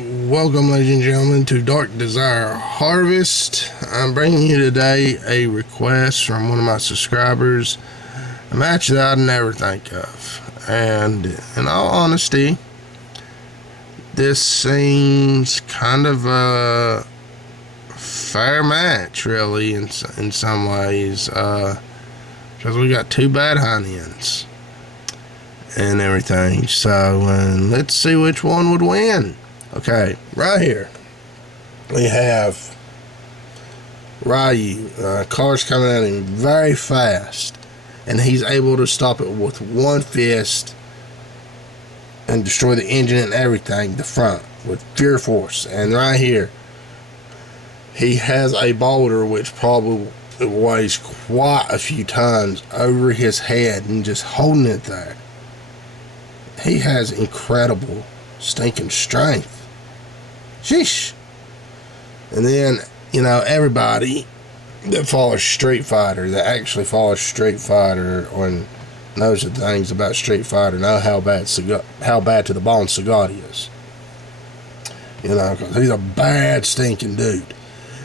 Welcome, ladies and gentlemen, to Dark Desire Harvest. I'm bringing you today a request from one of my subscribers, a match that I'd never think of. And in all honesty, this seems kind of a fair match, really, in some ways, because we got two bad Honians and everything. So let's see which one would win. Okay, right here we have Ryu. Car's coming at him very fast, and he's able to stop it with one fist and destroy the engine and everything, the front, with pure force. And right here, he has a boulder which probably weighs quite a few tons over his head and just holding it there. He has incredible stinking strength. Sheesh. And then, everybody that follows Street Fighter, that actually follows Street Fighter or knows the things about Street Fighter, know how bad to the bone Sagat is. Because he's a bad stinking dude.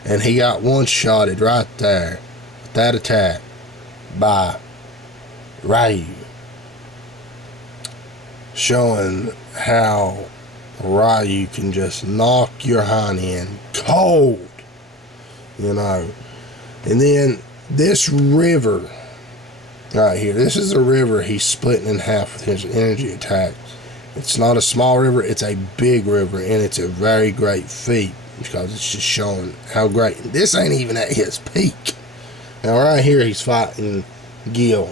And he got one-shotted right there with that attack by Ryu, showing how Ryu can just knock your Honin cold, And then this river right here, this is a river he's splitting in half with his energy attack. It's not a small river, it's a big river, and it's a very great feat because it's just showing how great. This ain't even at his peak. Now right here he's fighting Gil,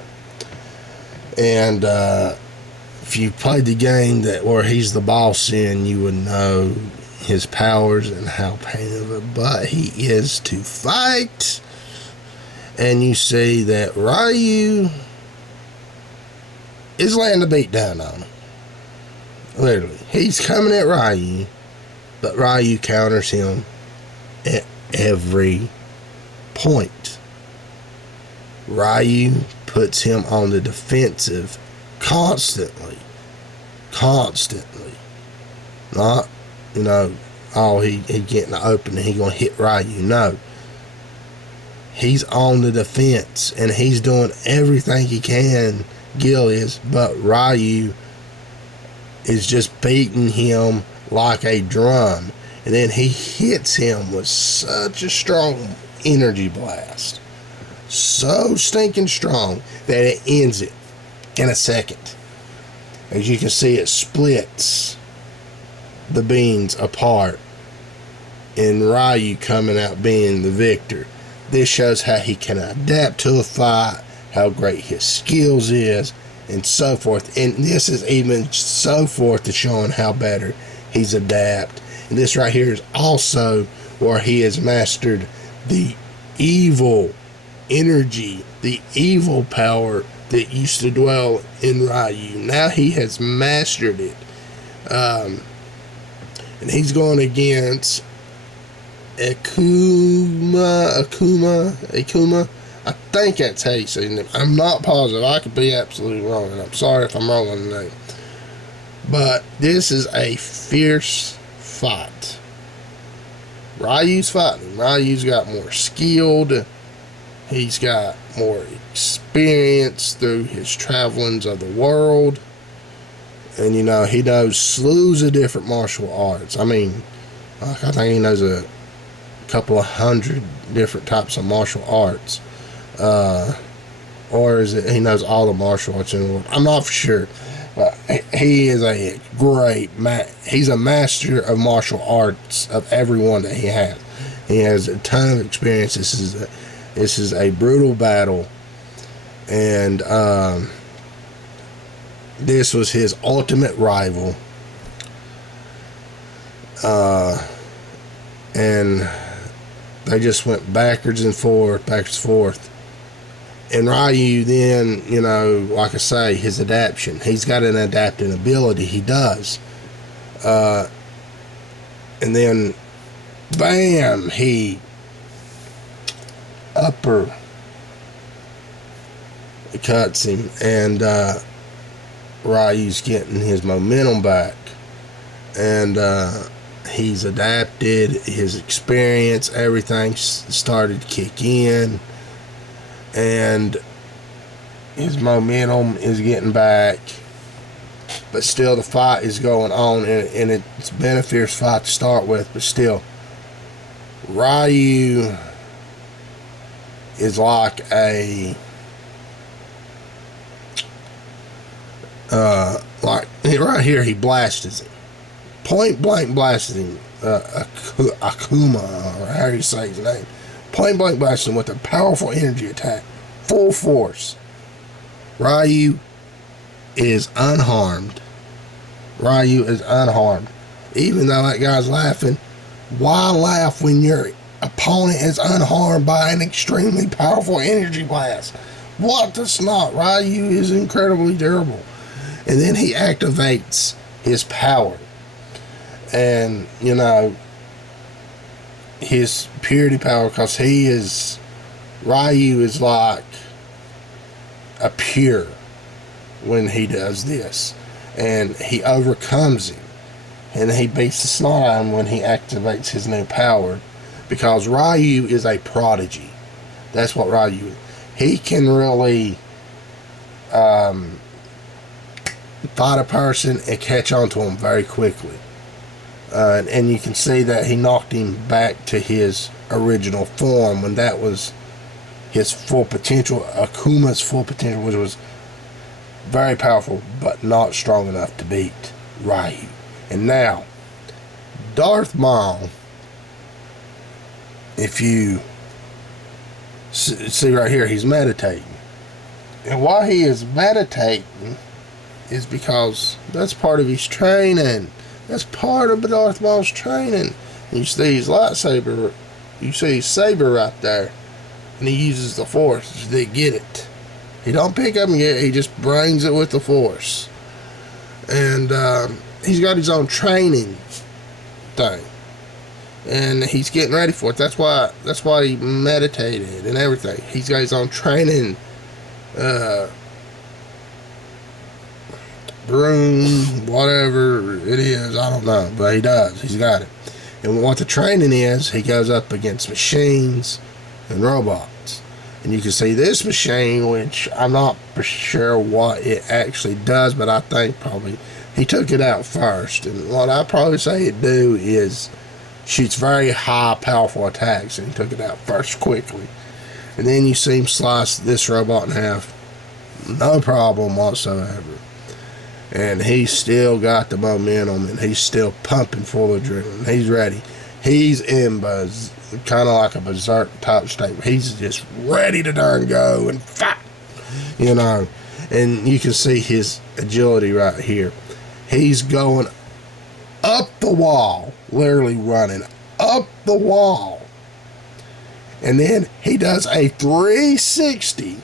and if you played the game where he's the boss in, you would know his powers and how pain of a butt he is to fight. And you see that Ryu is laying the beat down on him. Literally. He's coming at Ryu, but Ryu counters him at every point. Ryu puts him on the defensive constantly. Not, he get in the open and he gonna hit Ryu. No. He's on the defense and he's doing everything he can, Gil is, but Ryu is just beating him like a drum. And then he hits him with such a strong energy blast. So stinking strong that it ends it in a second. As you can see, it splits the beans apart, and Ryu coming out being the victor. This shows how he can adapt to a fight, how great his skills is, and so forth. And this is even so forth to showing how better he's adapt. And this right here is also where he has mastered the evil energy, the evil power that used to dwell in Ryu. Now he has mastered it. And he's going against Akuma. I think that's how you say his name. I'm not positive. I could be absolutely wrong, and I'm sorry if I'm wrong on the name. But this is a fierce fight. Ryu's fighting. Ryu's got more skilled. He's got more experience through his travelings of the world. And, he knows slews of different martial arts. I mean, I think he knows a couple of hundred different types of martial arts. Or is it he knows all the martial arts in the world? I'm not for sure. But he is a great he's a master of martial arts of every one that he has. He has a ton of experience. This is a brutal battle, and this was his ultimate rival, and they just went backwards and forth. And Ryu then, like I say, his adaptation. He's got an adapting ability. He does. And then, bam, he upper cuts him, and Ryu's getting his momentum back. And he's adapted, his experience, everything started to kick in, and his momentum is getting back. But still, the fight is going on, and it's been a fierce fight to start with, but still, Ryu is like a like right here, he blasted him, point blank blasted him, Akuma, or how you say his name, point blank blasted him with a powerful energy attack, full force. Ryu is unharmed. Ryu is unharmed. Even though that guy's laughing, why laugh when your opponent is unharmed by an extremely powerful energy blast? What the snot? Ryu is incredibly durable. And then he activates his power. And, you know, his purity power, because Ryu is like a pure when he does this. And he overcomes him. And he beats the snot out of him when he activates his new power. Because Ryu is a prodigy. That's what Ryu is. He can really fight a person and catch on to him very quickly. And you can see that he knocked him back to his original form when that was his full potential, Akuma's full potential, which was very powerful, but not strong enough to beat Ryu. And now, Darth Maul, if you see right here, he's meditating. And why he is meditating is because that's part of his training. That's part of Darth Maul's training. And you see his lightsaber, you see his saber right there, and he uses the Force to get it. He don't pick up and get it, he just brings it with the Force. And he's got his own training thing. And he's getting ready for it. That's why he meditated and everything. He's got his own training room, whatever it is, I don't know, but he does. He's got it. And what the training is, he goes up against machines and robots. And you can see this machine, which I'm not for sure what it actually does, but I think probably he took it out first. And what I probably say it do is shoots very high, powerful attacks, and he took it out first quickly. And then you see him slice this robot in half, no problem whatsoever. And he's still got the momentum, and he's still pumping full of adrenaline. He's ready. He's in kind of like a berserk type state. He's just ready to darn go and fight, you know. And you can see his agility right here. He's going up the wall, literally running up the wall. And then he does a 360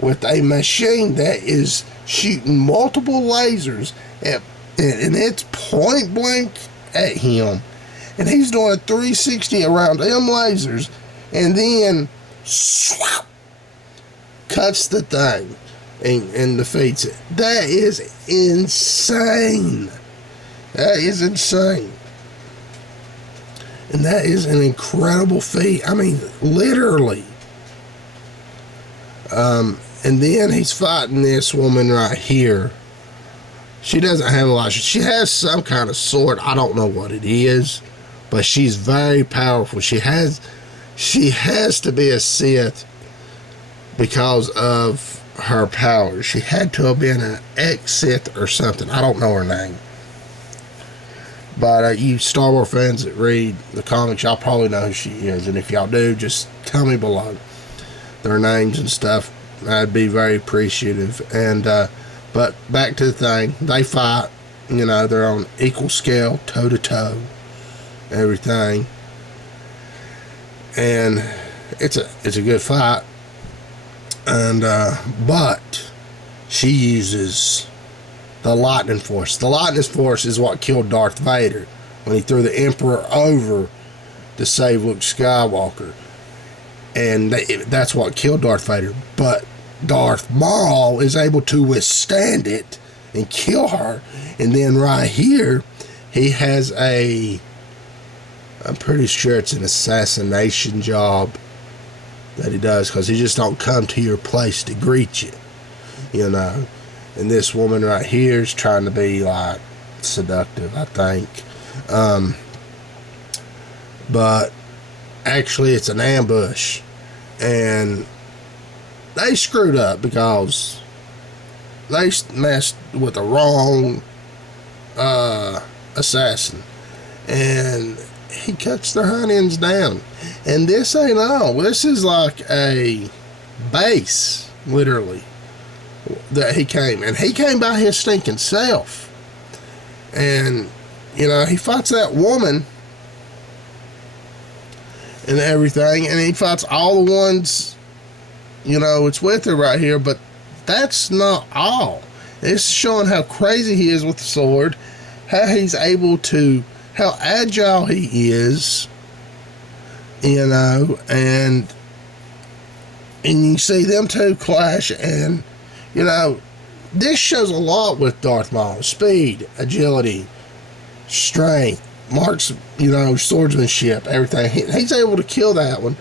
with a machine that is shooting multiple lasers and it's point blank at him, and he's doing a 360 around them lasers, and then cuts the thing and defeats it. That is insane. That is insane. And that is an incredible feat. I mean, literally. And then he's fighting this woman right here. She doesn't have a lot. She has some kind of sword. I don't know what it is, but she's very powerful. She has to be a Sith because of her powers. She had to have been an ex-Sith or something. I don't know her name. But you Star Wars fans that read the comics, y'all probably know who she is. And if y'all do, just tell me below their names and stuff. I'd be very appreciative. And but back to the thing, they fight. You know, they're on equal scale, toe to toe, everything. And it's a good fight. And but she uses the lightning force. The lightning force is what killed Darth Vader when he threw the Emperor over to save Luke Skywalker. And that's what killed Darth Vader. But Darth Maul is able to withstand it and kill her. And then right here, he has a I'm pretty sure it's an assassination job that he does, because he just don't come to your place to greet you, you know. And this woman right here is trying to be like seductive, I think. But actually it's an ambush, and they screwed up because they messed with the wrong assassin, and he cuts their hind ends down. And this ain't all. This is like a base, literally, that he came. And he came by his stinking self. And, you know, he fights that woman and everything. And he fights all the ones, you know, it's with her right here. But that's not all. It's showing how crazy he is with the sword. How he's able to, how agile he is, you know, and you see them two clash, and, you know, this shows a lot with Darth Maul. Speed, agility, strength, marks, you know, swordsmanship, everything. He's able to kill that one.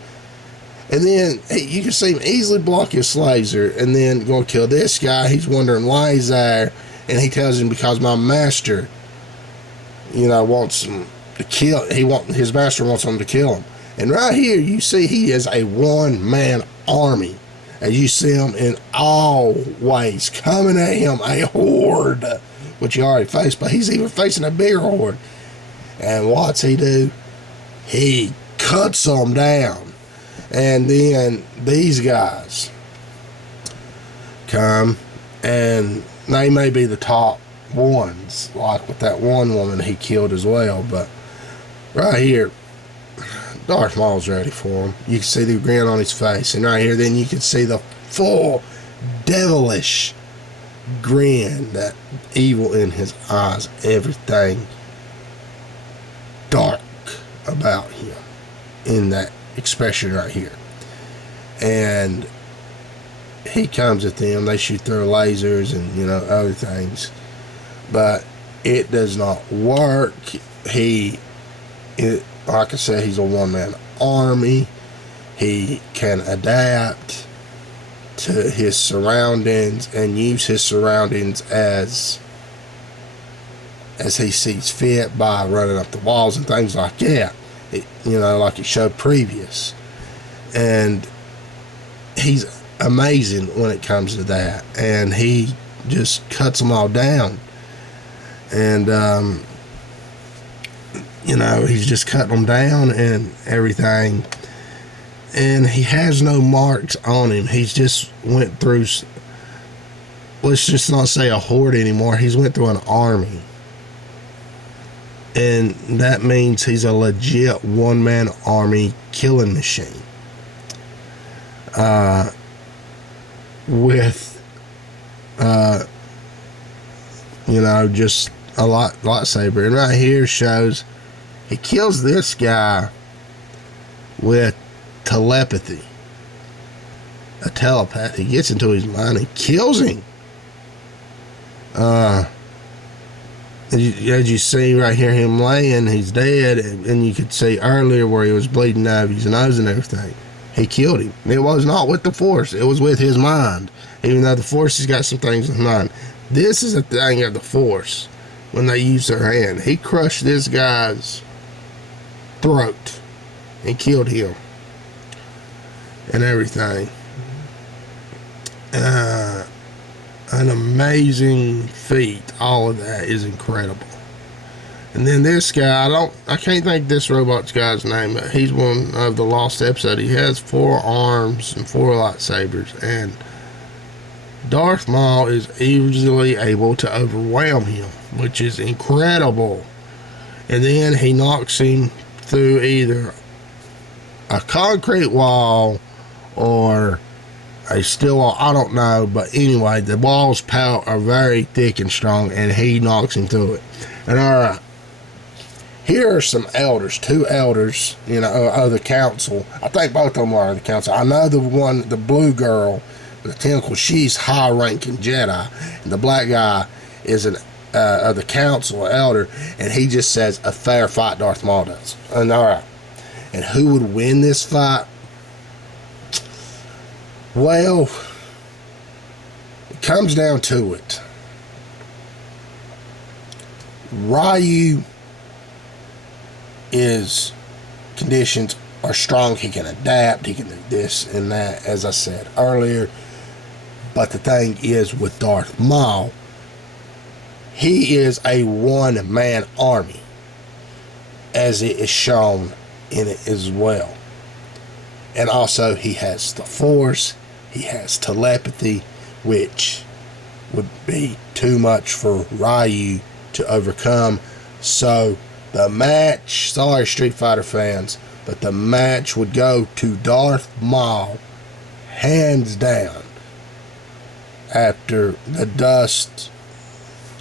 And then you can see him easily block his laser, and then go kill this guy. He's wondering why he's there, and he tells him, because my master, you know, wants him to kill. His master wants him to kill him. And right here, you see he is a one-man army. As you see him in all ways coming at him, a horde, which he already faced, but he's even facing a bigger horde. And what's he do? He cuts them down. And then these guys come, and they may be the top ones, like with that one woman he killed as well. But right here, Darth Maul's ready for him. You can see the grin on his face, and right here, then you can see the full devilish grin, that evil in his eyes, everything dark about him in that expression right here. And he comes at them. They shoot their lasers and, you know, other things, but it does not work. Like I said, he's a one-man army. He can adapt to his surroundings and use his surroundings as he sees fit, by running up the walls and things like that. You know, like it showed previous. And he's amazing when it comes to that. And he just cuts them all down. And, you know, he's just cutting them down and everything. And he has no marks on him. He's just went through, let's just not say a horde anymore. He's went through an army. And that means he's a legit one-man army killing machine. With, you know, just a lightsaber. And right here shows he kills this guy with telepathy. A telepath. He gets into his mind and kills him. As you see right here, him laying, he's dead, and you could see earlier where he was bleeding out of his nose and everything. He killed him. It was not with the Force. It was with his mind. Even though the Force has got some things in mind. This is a thing of the Force. When they use their hand. He crushed this guy's throat and killed him. And everything. An amazing feat. All of that is incredible. And then this guy, I can't think this robot's guy's name, but he's one of the lost episode. He has 4 arms and 4 lightsabers, and Darth Maul is easily able to overwhelm him, which is incredible. And then he knocks him through either a concrete wall or a steel wall, I don't know, but anyway, the walls are very thick and strong, and he knocks him through it. And alright, here are some elders, 2 elders, you know, of the council. I think both of them are the council. I know the one, the blue girl with the tentacle, she's high-ranking Jedi, and the black guy is an of the council elder, and he just says a fair fight. Darth Maul does, and all right. And who would win this fight? Well, it comes down to it. Ryu is conditions are strong. He can adapt. He can do this and that, as I said earlier. But the thing is, with Darth Maul, he is a one-man army, as it is shown in it as well. And also, he has the Force. He has telepathy, which would be too much for Ryu to overcome. So the match, sorry Street Fighter fans, but the match would go to Darth Maul, hands down. After the dust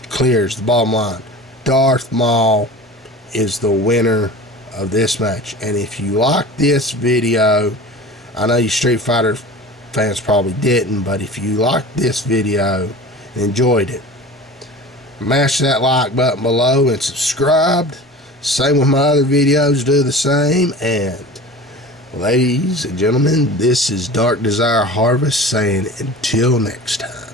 clears, the bottom line, Darth Maul is the winner of this match. And if you like this video, I know you Street Fighter fans probably didn't, but if you liked this video and enjoyed it, mash that like button below and subscribe. Same with my other videos, do the same. And ladies and gentlemen, this is Dark Desire Harvest saying until next time.